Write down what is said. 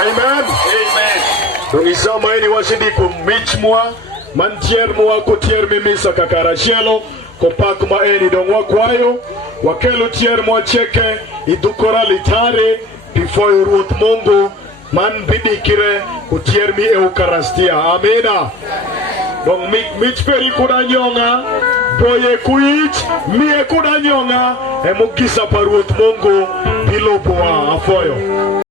Amen. Tungisama ini wasidi kumichmwa mantier mwa kutier mimisa kakarashelo kopak maeni dongwa kwayo wakelu tier mwa cheke idukora litare before ruth Mungu man bidikire kutier mi eukaristia. Amina. Dong mich peri kudanyonga boye kuich mie kudanyonga emukisa paruth Mungu pilopoa afoyo.